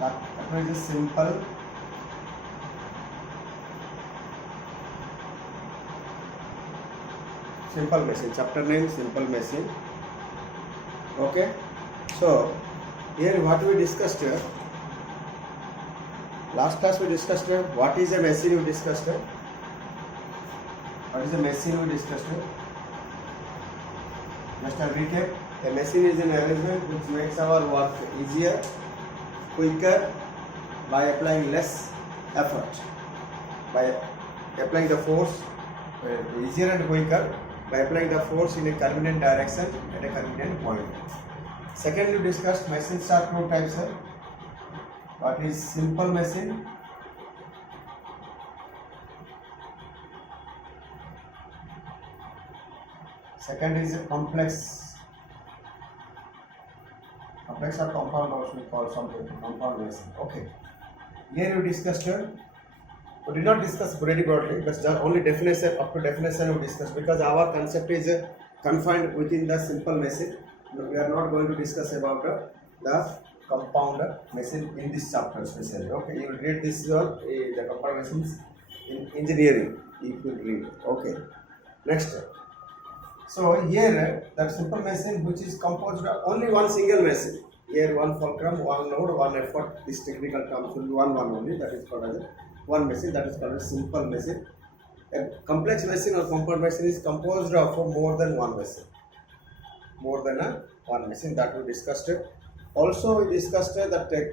That is a simple machine. Chapter name simple machine. Okay. So here what we discussed here. Last class we discussed here. What is a machine? We discussed here. What is a machine? We discussed here. Just a recap. A machine is an arrangement which makes our work easier, quicker, by applying less effort. By applying the force easier and quicker by applying the force in a convenient direction at a convenient point. Second, we discussed machines are two types. What is simple machine? Second is complex. Complex or compound also we call something compound machine. Okay. Here we discussed. We did not discuss very broadly, but the only definition up to definition we discussed because our concept is confined within the simple machine. We are not going to discuss about the compound machine in this chapter especially. Okay, you will read this on the compound machines in engineering. You will read. Okay. Next. So here that simple machine which is composed of only one single machine. Here one fulcrum, one node, one effort. This technical terms will be one only. That is called as one machine. That is called a simple machine. A complex machine or compound machine is composed of more than one machine. More than one machine that we discussed. Also we discussed that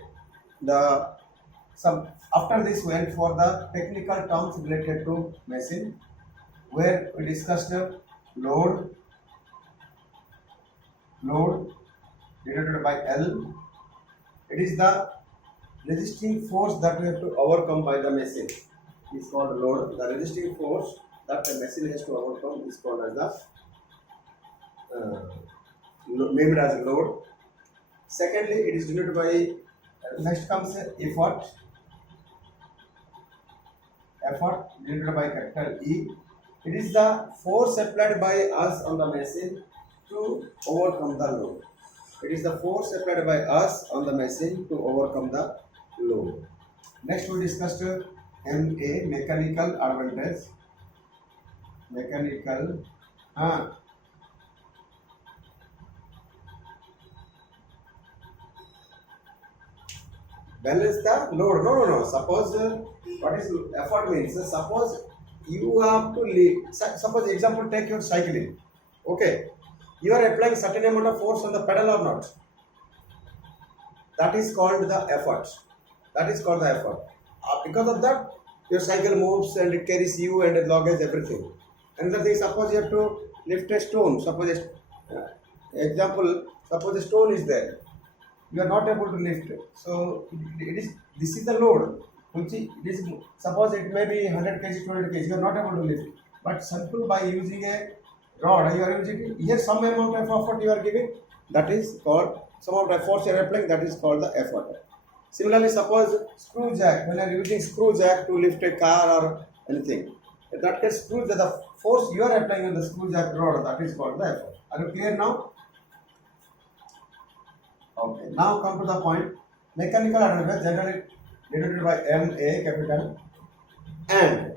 after this went for the technical terms related to machine, where we discussed load denoted by L. It is the resisting force that we have to overcome by the machine. It is called load. The resisting force that the machine has to overcome is called as the named as a load. Secondly, it is denoted by next comes effort. Effort denoted by capital E. It is the force applied by us on the machine to overcome the load. It is the force applied by us on the machine to overcome the load. Next we discussed MA, mechanical advantage. Mechanical balance the load. No. Suppose what is effort means? Suppose you have to leave. Suppose example, take your cycling. Okay, you are applying certain amount of force on the pedal or not. That is called the effort. That is called the effort. Because of that, your cycle moves and it carries you and it luggage everything. Another thing, suppose you have to lift a stone. Suppose example, suppose a stone is there. You are not able to lift it. So this is the load. Which is suppose it may be 100 kg, 200 kg. You are not able to lift it. But simple by using a rod, you are using here some amount of effort you are giving. That is called some amount of force you are applying. That is called the effort. Similarly, suppose screw jack. When you are using screw jack to lift a car or anything, that case screw the force you are applying on the screw jack rod. That is called the effort. Are you clear now? Okay. Now come to the point. Mechanical advantage generally denoted by MA capital and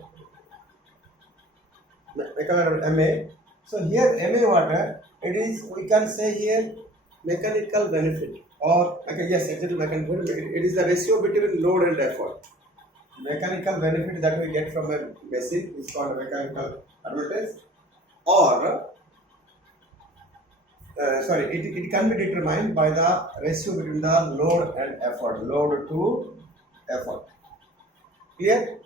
mechanical MA. So here MA what? It is, we can say here mechanical benefit or yes, exactly mechanical benefit. It is the ratio between load and effort. Mechanical benefit that we get from a machine is called mechanical advantage, or it can be determined by the ratio between the load and effort. Load to effort. Clear?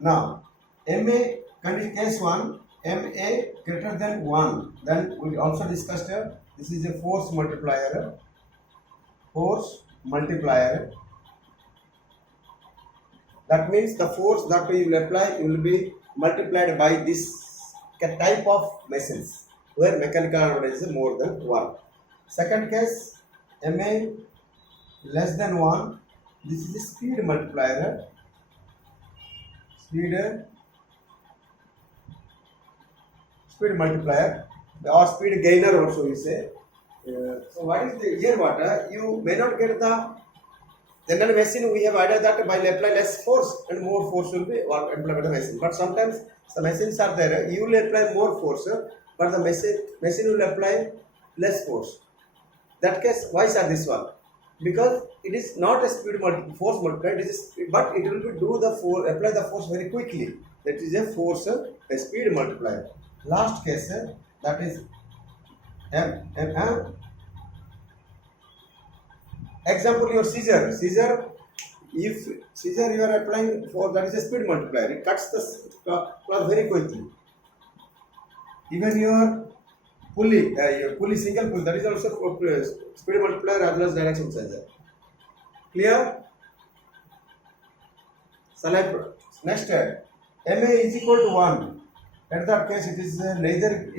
Now, MA case 1, MA greater than 1. Then we also discussed here. This is a force multiplier. Force multiplier. That means the force that we will apply will be multiplied by this type of machines where mechanical advantage is more than 1. Second case, MA less than 1. This is a speed multiplier. Speed multiplier or speed gainer also we say. So what is the here what you may not get the general machine. We have idea that by apply less force and more force will be applied by the machine. But sometimes the machines are there. You will apply more force, but the machine will apply less force. That case, why is this one? Because it is not a force multiplier. It is, but it will be do the force, apply the force very quickly. That is a force, a speed multiplier. Last case, that is example your scissor. If scissor you are applying for, that is a speed multiplier. It cuts the cloth very quickly. Even your pulley, single pulley, that is also speed multiplier as well as direction changer. Clear? Shall I next MA is equal to 1. At that case, it is neither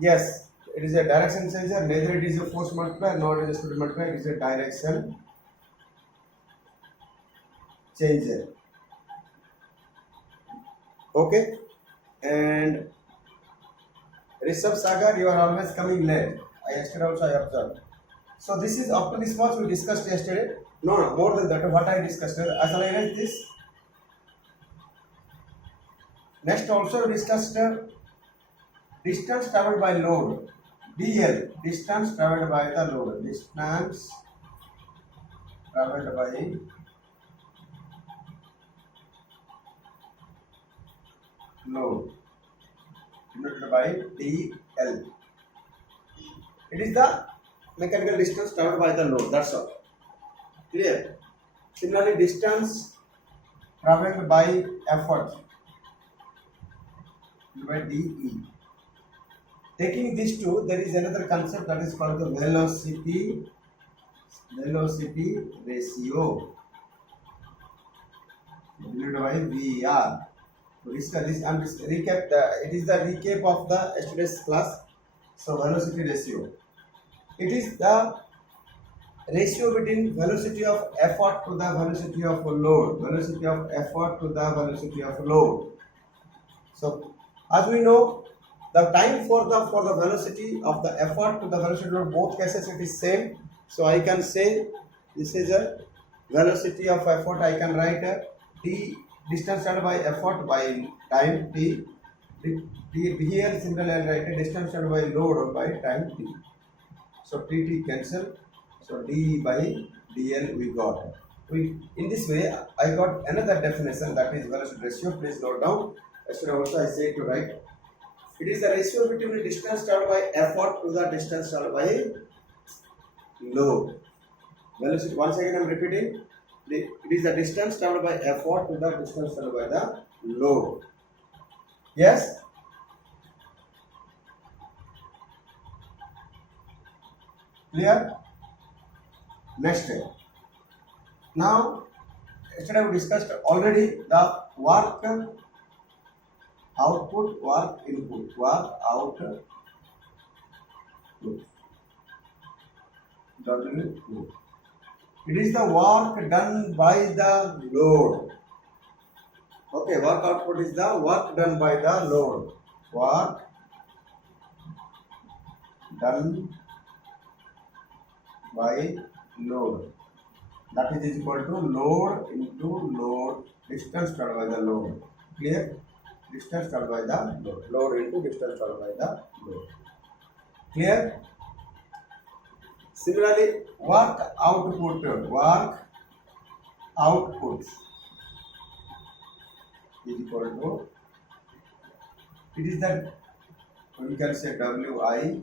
yes, it is a direction changer, neither it is a force multiplier nor it is a speed multiplier. It is a direction changer. Okay, and Rishabh Sagar, you are always coming late. Yesterday also I observed. So this is up to this much we discussed yesterday. No, more than that. What I discussed. I shall erase this. Next also we discussed distance traveled by load. DL, distance traveled by the load. Distance traveled by load denoted by DL. It is the mechanical distance traveled by the load. That's all. Clear? Similarly, distance traveled by effort by DE. Taking these two, there is another concept that is called the velocity ratio divided by VR. So this and this recap. It is the recap of the yesterday's class. So velocity ratio. It is the ratio between velocity of effort to the velocity of load. Velocity of effort to the velocity of load. So as we know, the time for the velocity of the effort to the velocity of both cases it is same. So I can say this is a velocity of effort. I can write a t distance traveled by effort by time t. Here similarly I write a distance traveled by load by time t. So t cancel. So d by dl we got. In this way I got another definition, that is velocity ratio. Please note down. Yesterday also I said to write. It is the ratio between the distance traveled by effort to the distance traveled by load. Velocity. Once again I am repeating. It is the distance traveled by effort to the distance traveled by the load. Yes? Clear? Next. Now, yesterday we discussed already the work output, work input, work output. W. It is the work done by the load. Okay, work output is the work done by the load. Work done by load. That is equal to load into load, distance traveled by the load. Clear? Distance traveled by the load. Load into distance traveled by the load. Clear? Similarly, work output is equal to, it is that we can say WI,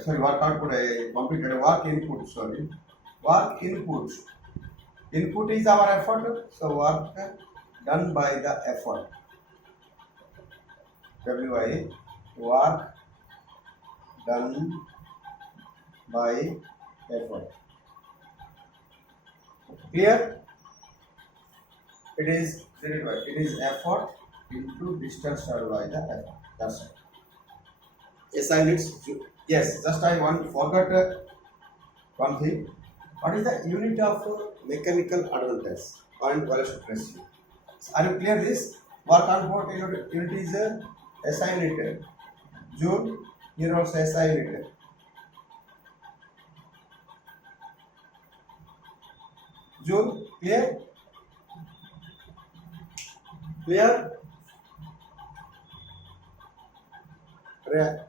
sorry, work output I completed, work input, sorry, work input. Input is our effort, so work done by the effort. WI, work done by effort. Clear? It is effort into distance traveled by the effort. That's it. Yes, I need to. Yes, just I forgot one thing. What is the unit of mechanical advantage? Point velocity ratio. Are you clear this? Work output unit is SI unit. Joule. Here also SI unit. June. Clear? Clear?